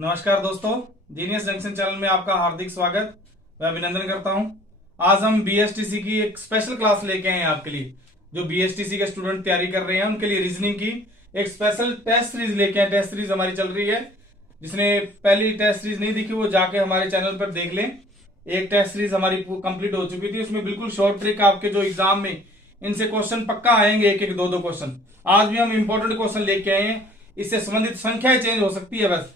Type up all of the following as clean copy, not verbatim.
नमस्कार दोस्तों, genius junction channel में आपका हार्दिक स्वागत व अभिनंदन करता हूं। आज हम बीएसटीसी की एक स्पेशल क्लास लेके आए हैं आपके लिए। जो बीएसटीसी के स्टूडेंट तैयारी कर रहे हैं उनके लिए रीजनिंग की एक स्पेशल टेस्ट सीरीज लेके आए। टेस्ट सीरीज हमारी चल रही है। जिसने पहली टेस्ट सीरीज नहीं देखी वो जाके हमारे चैनल पर देख लें। एक टेस्ट सीरीज हमारी कंप्लीट हो चुकी थी, उसमें बिल्कुल शॉर्ट ट्रिक आपके जो एग्जाम में इनसे क्वेश्चन पक्का आएंगे, एक एक दो क्वेश्चन। आज भी हम इंपॉर्टेंट क्वेश्चन लेके आए हैं। इससे संबंधित संख्याएं चेंज हो सकती है बस,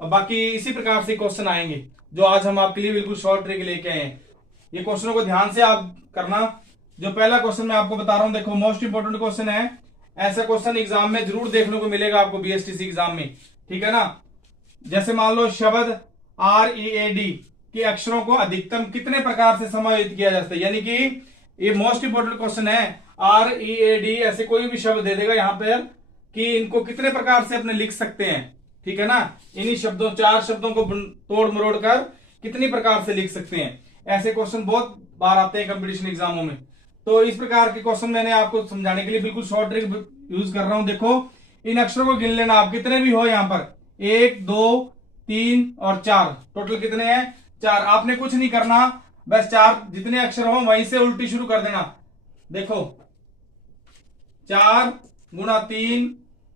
और बाकी इसी प्रकार से क्वेश्चन आएंगे जो आज हम आपके लिए बिल्कुल शॉर्ट ट्रिक लेके आए हैं। ये क्वेश्चनों को ध्यान से आप करना। जो पहला क्वेश्चन मैं आपको बता रहा हूं, देखो मोस्ट इंपोर्टेंट क्वेश्चन है। ऐसा क्वेश्चन एग्जाम में जरूर देखने को मिलेगा आपको बीएसटीसी एग्जाम में, ठीक है ना। जैसे मान लो शब्द READ के अक्षरों को अधिकतम कितने प्रकार से समायोजित किया जा सकता है, यानी कि ये मोस्ट इंपोर्टेंट क्वेश्चन है। READ ऐसे कोई भी शब्द दे देगा यहाँ पर कि इनको कितने प्रकार से अपने लिख सकते हैं, ठीक है ना। इन्हीं शब्दों, चार शब्दों को तोड़ मरोड़ कर कितनी प्रकार से लिख सकते हैं। ऐसे क्वेश्चन बहुत बार आते हैं कंपटीशन एग्जामों में। तो इस प्रकार के क्वेश्चन मैंने आपको समझाने के लिए बिल्कुल शॉर्ट ट्रिक यूज कर रहा हूं। देखो इन अक्षरों को गिन लेना आप, कितने भी हो यहाँ पर 1 2 3 और 4, टोटल कितने हैं 4। आपने कुछ नहीं करना, बस 4 जितने अक्षर हो वहीं से उल्टी शुरू कर देना। देखो 4 गुणा 3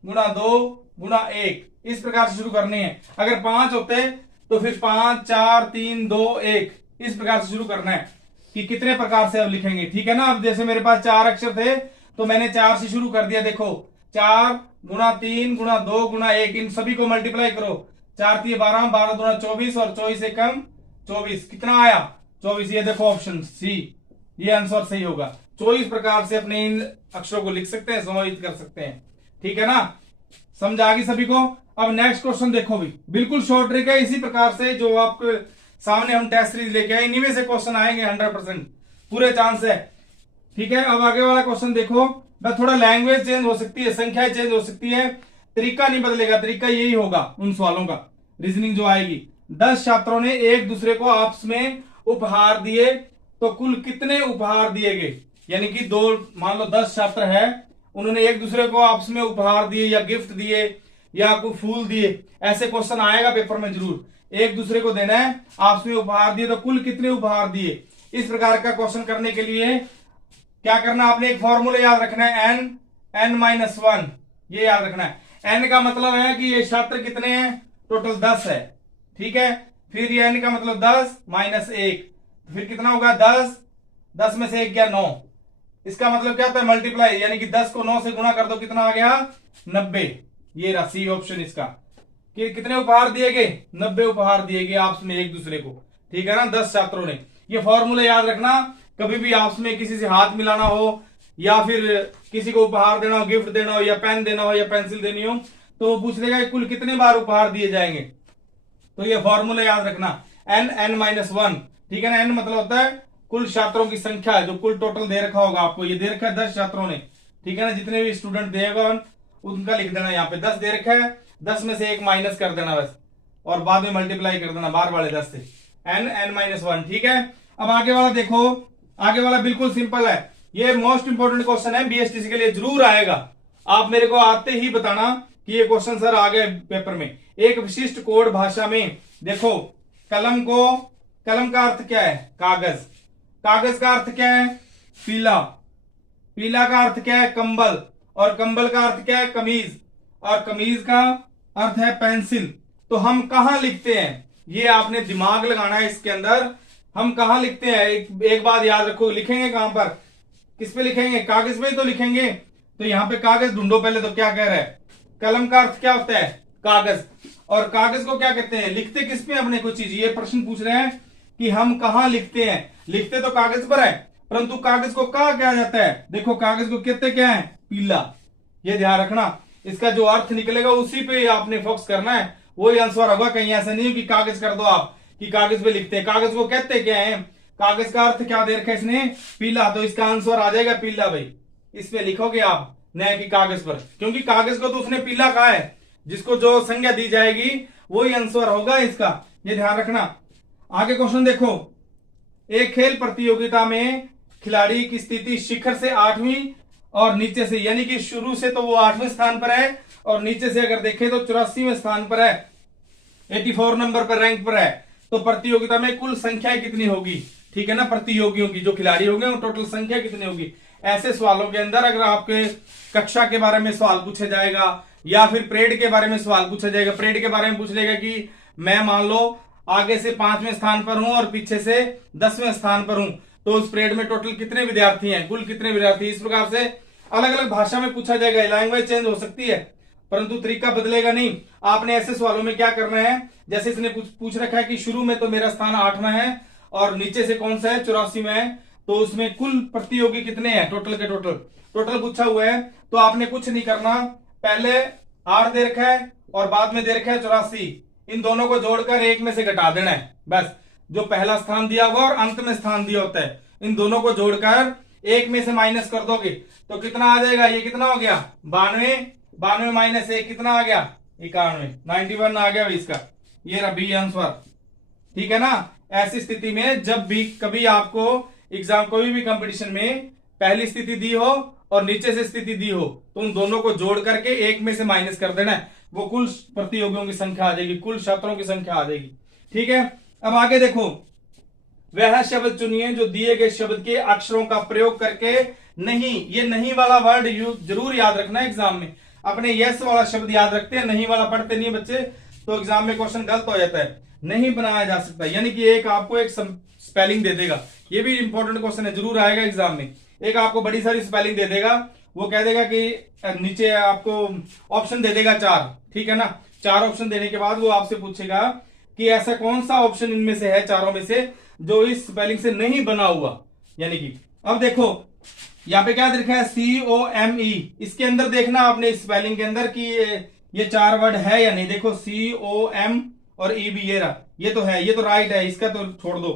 गुणा 2 गुणा 1, इस प्रकार से शुरू करनी है। अगर 5 होते तो फिर 5 4 3 2 1, इस प्रकार से शुरू करना है कि कितने प्रकार से अब लिखेंगे, ठीक है ना। अब जैसे मेरे पास 4 अक्षर थे तो मैंने 4 से शुरू कर दिया। देखो 4 गुणा 3 गुणा 2 गुणा 1, इन सभी को मल्टीप्लाई करो। 4 3 12, 12 दूना 24 और 24 से कम 24, कितना आया 24। ये देखो ऑप्शन सी, ये आंसर सही होगा। 24 प्रकार से अपने इन अक्षरों को लिख सकते हैं, समायोजित कर सकते हैं, ठीक है ना। समझ आ गई सभी को। अब नेक्स्ट क्वेश्चन देखो, भी बिल्कुल शॉर्ट ट्रिक है। इसी प्रकार से जो आपके सामने हम टेस्ट सीरीज लेके आए, इन्हीं में से क्वेश्चन आएंगे 100%, पूरे चांस है, ठीक है। अब आगे वाला क्वेश्चन देखो, बस थोड़ा लैंग्वेज चेंज हो सकती है, संख्याएं चेंज हो सकती है, तरीका नहीं बदलेगा। तरीका यही होगा उन सवालों का। रीजनिंग जो आएगी, 10 छात्रों ने एक दूसरे को आपस में उपहार दिए तो कुल कितने उपहार दिए गए। यानी कि दो, मान लो 10 छात्र है, उन्होंने एक दूसरे को आपस में उपहार दिए या गिफ्ट दिए या कोई फूल दिए। ऐसे क्वेश्चन आएगा पेपर में जरूर। एक दूसरे को देना है, आपस में उपहार दिए तो कुल कितने उपहार दिए। इस प्रकार का क्वेश्चन करने के लिए क्या करना, आपने एक फॉर्मूला याद रखना है, n-1, ये याद रखना है। n का मतलब है कि ये छात्र कितने हैं, टोटल 10 है, ठीक है। फिर ये n का मतलब 10 माइनस 1, फिर कितना होगा 10, 10 में से 1 गया 9। इसका मतलब क्या होता है मल्टीप्लाई, यानी कि 10 को 9 से गुणा कर दो, कितना आ गया 90। ये राशि ऑप्शन इसका कि कितने उपहार दिए गए, 90 उपहार दिए गए आपस में एक दूसरे को, ठीक है ना, 10 छात्रों ने। ये फॉर्मूला याद रखना। कभी भी आपस में किसी से हाथ मिलाना हो या फिर किसी को उपहार देना हो, गिफ्ट देना हो या पेन देना हो या पेंसिल देनी हो, तो पूछ लेगा कि कुल कितने बार उपहार दिए जाएंगे। तो ये फॉर्मूला याद रखना, n-1, ठीक है ना। n मतलब होता है कुल छात्रों की संख्या है, जो कुल टोटल दे रखा होगा आपको। ये दे रखा है 10 छात्रों ने, ठीक है ना। जितने भी स्टूडेंट देगा उनका लिख देना। यहाँ पे 10 दे रखा है, 10 में से 1 माइनस कर देना बस, और बाद में मल्टीप्लाई कर देना बार वाले 10 से, n-1, ठीक है। अब आगे वाला देखो, आगे वाला बिल्कुल सिंपल है। ये मोस्ट इंपोर्टेंट क्वेश्चन है, बीएसटीसी के लिए जरूर आएगा। आप मेरे को आते ही बताना कि ये क्वेश्चन सर आ गए पेपर में। एक विशिष्ट कोड भाषा में देखो, कलम का अर्थ क्या है, कागज। कागज का अर्थ क्या है, पीला। पीला का अर्थ क्या है, कंबल। और कंबल का अर्थ क्या है, कमीज। और कमीज का अर्थ है पेंसिल। तो हम कहां लिखते हैं, ये आपने दिमाग लगाना है इसके अंदर। हम कहां लिखते हैं, एक बात याद रखो, लिखेंगे कहां पर, किस पे लिखेंगे, कागज पे तो लिखेंगे। तो यहां पे कागज ढूंढो पहले, तो क्या कह रहा है, कलम का अर्थ क्या होता है, कागज। और कागज को क्या कहते हैं, लिखते किस पे अपने कोई चीज। ये प्रश्न पूछ रहे हैं कि हम कहां लिखते हैं। लिखते तो कागज पर है, परंतु कागज को कहा क्या जाता है, देखो कागज को कहते क्या है, पीला। ये ध्यान रखना, इसका जो अर्थ निकलेगा उसी पे आपने फोकस करना है, वही आंसर होगा। कहीं ऐसा नहीं हो कि कागज कर दो आप कि कागज पे लिखते हैं। कागज को कहते क्या है, कागज का अर्थ क्या दे रखा है इसने, पीला। तो इसका आंसर आ जाएगा पीला भाई। इस पे लिखोगे आप, न कि कागज पर, क्योंकि कागज को तो उसने पीला कहा है। जिसको जो संज्ञा दी जाएगी वही आंसर होगा इसका, ये ध्यान रखना। आगे क्वेश्चन देखो, एक खेल प्रतियोगिता में खिलाड़ी की स्थिति शिखर से 8वीं और नीचे से, यानी कि शुरू से तो वो 8वें स्थान पर है और नीचे से अगर देखें तो 84वें स्थान पर है। 84 नंबर पर रैंक पर है, तो प्रतियोगिता में कुल संख्या कितनी होगी, ठीक है ना, प्रतियोगियों की जो खिलाड़ी होंगे वो टोटल संख्या कितनी होगी। ऐसे सवालों के अंदर अगर आपके कक्षा के बारे में सवाल पूछा जाएगा या फिर परेड के बारे में सवाल पूछा जाएगा, परेड के बारे में पूछ लेगा कि मैं मान लो आगे से 5वें स्थान पर हूं और पीछे से 10वें स्थान पर हूं, तो उस परेड में टोटल कितने विद्यार्थी हैं, कुल कितने विद्यार्थी, इस प्रकार से अलग अलग भाषा में पूछा जाएगा। लैंग्वेज चेंज हो सकती है परंतु तरीका बदलेगा नहीं। आपने ऐसे सवालों में क्या करना है, जैसे इसने पूछ रखा है कि शुरू में तो मेरा स्थान 8वां है और नीचे से कौन सा है 84 में है, तो उसमें कुल प्रतियोगी कितने हैं, टोटल के टोटल पूछा हुआ है। तो आपने कुछ नहीं करना, पहले 8 दे रखा है और बाद में दे रखा है 84, इन दोनों को जोड़कर एक में से घटा देना है बस। जो पहला स्थान दिया हुआ और अंत में स्थान दिया होता है, इन दोनों को जोड़कर एक में से माइनस कर दोगे तो कितना आ जाएगा, ये कितना हो गया 92 माइनस 1 कितना आ गया 91, 91 आ गया इसका, ये रहा बी आंसर, ठीक है ना। ऐसी स्थिति में जब भी कभी आपको एग्जाम कोई भी कंपटीशन में पहली स्थिति दी हो और नीचे से स्थिति दी हो तो उन दोनों को जोड़ करके एक में से माइनस कर देना है, वो कुल प्रतियोगियों की संख्या आ जाएगी, कुल छात्रों की संख्या आ जाएगी, ठीक है। अब आगे देखो, वह शब्द चुनिए जो दिए गए शब्द के अक्षरों का प्रयोग करके नहीं, ये नहीं वाला वर्ड जरूर याद रखना है एग्जाम में। अपने यस वाला शब्द याद रखते हैं, नहीं वाला पढ़ते नहीं बच्चे, तो एग्जाम में क्वेश्चन गलत हो जाता है। नहीं बनाया जा सकता, यानी कि एक आपको एक स्पेलिंग दे देगा, ये भी इंपॉर्टेंट क्वेश्चन है, जरूर आएगा एग्जाम में। एक आपको बड़ी सारी स्पेलिंग दे देगा, वो कह देगा कि नीचे आपको ऑप्शन दे देगा 4, ठीक है ना। 4 ऑप्शन देने के बाद वो आपसे पूछेगा कि ऐसा कौन सा ऑप्शन इनमें से है, चारों में से, जो इस स्पेलिंग से नहीं बना हुआ। यानी कि अब देखो यहाँ पे क्या लिखा है COME, इसके अंदर देखना आपने इस स्पेलिंग के अंदर कि ये 4 वर्ड है या नहीं। देखो COM और E भी ये तो है, ये तो राइट है, इसका तो छोड़ दो।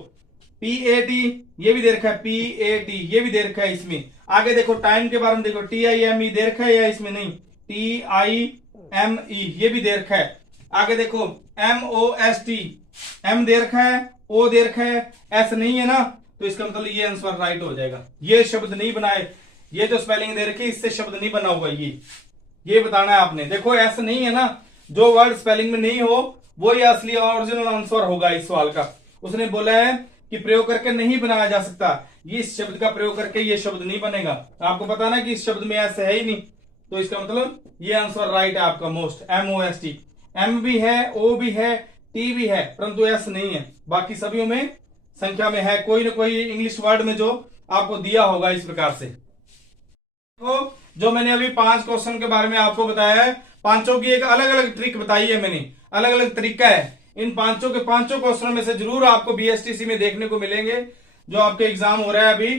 PAT ये भी दे रखा है, PAT ये भी दे रखा है इसमें। आगे देखो टाइम के बारे में देखो, TIME दे रखा है या इसमें नहीं, TIME ये भी दे रखा है। आगे देखो MOST M दे रखा है, O दे रखा है, S नहीं है ना, तो इसका मतलब ये आंसर राइट हो जाएगा। ये शब्द नहीं बनाए, ये जो स्पेलिंग दे रखी है इससे शब्द नहीं बना हुआ, ये बताना है आपने। देखो S नहीं है ना, जो वर्ड स्पेलिंग में नहीं हो वो ये असली ओरिजिनल आंसर होगा इस सवाल का। उसने बोला है कि प्रयोग करके नहीं बनाया जा सकता, ये इस शब्द का प्रयोग करके ये शब्द नहीं बनेगा। आपको पता ना कि इस शब्द में ऐसे है ही नहीं, तो इसका मतलब ये आंसर राइट है आपका मोस्ट। MOST M भी है, O भी है, T भी है, परंतु S नहीं है। बाकी सभी में संख्या में है, कोई ना कोई इंग्लिश वर्ड में जो आपको दिया होगा इस प्रकार से। तो जो मैंने अभी 5 क्वेश्चन के बारे में आपको बताया है, पांचों की एक अलग अलग ट्रिक बताई है मैंने, अलग अलग तरीका है। इन पांचों के पांचों क्वेश्चनों में से जरूर आपको BSTC में देखने को मिलेंगे। जो आपके एग्जाम हो रहा है अभी,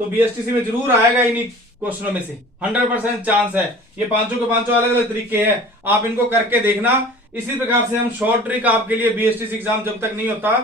तो BSTC में जरूर आएगा इन्हीं क्वेश्चनों में से, 100% चांस है। ये पांचों के पांचों अलग अलग तरीके हैं, आप इनको करके देखना। इसी प्रकार से हम शॉर्ट ट्रिक आपके लिए BSTC एग्जाम जब तक नहीं होता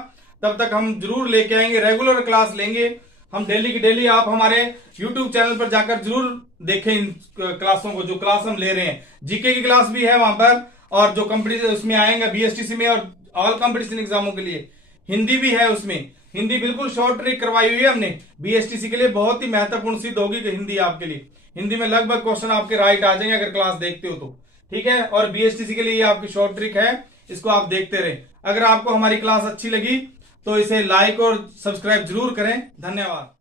तब तक हम जरूर लेके आएंगे, रेगुलर क्लास लेंगे हम डेली की डेली। आप हमारे YouTube चैनल पर जाकर जरूर देखें इन क्लासों को, जो क्लास हम ले रहे हैं। जीके की क्लास भी है वहां पर, और जो कंपटीशन उसमें आएंगे BSTC में और ऑल कंपटीशन एग्जामों के लिए हिंदी भी है, उसमें हिंदी बिल्कुल शॉर्ट ट्रिक करवाई हुई है हमने BSTC के लिए। बहुत ही महत्वपूर्ण सिद्ध होगी कि हिंदी आपके लिए, हिंदी में लगभग क्वेश्चन आपके राइट आ जाएंगे अगर क्लास देखते हो तो, ठीक है। और BSTC के लिए ये आपकी शॉर्ट ट्रिक है, इसको आप देखते रहे। अगर आपको हमारी क्लास अच्छी लगी तो इसे लाइक और सब्सक्राइब जरूर करें। धन्यवाद।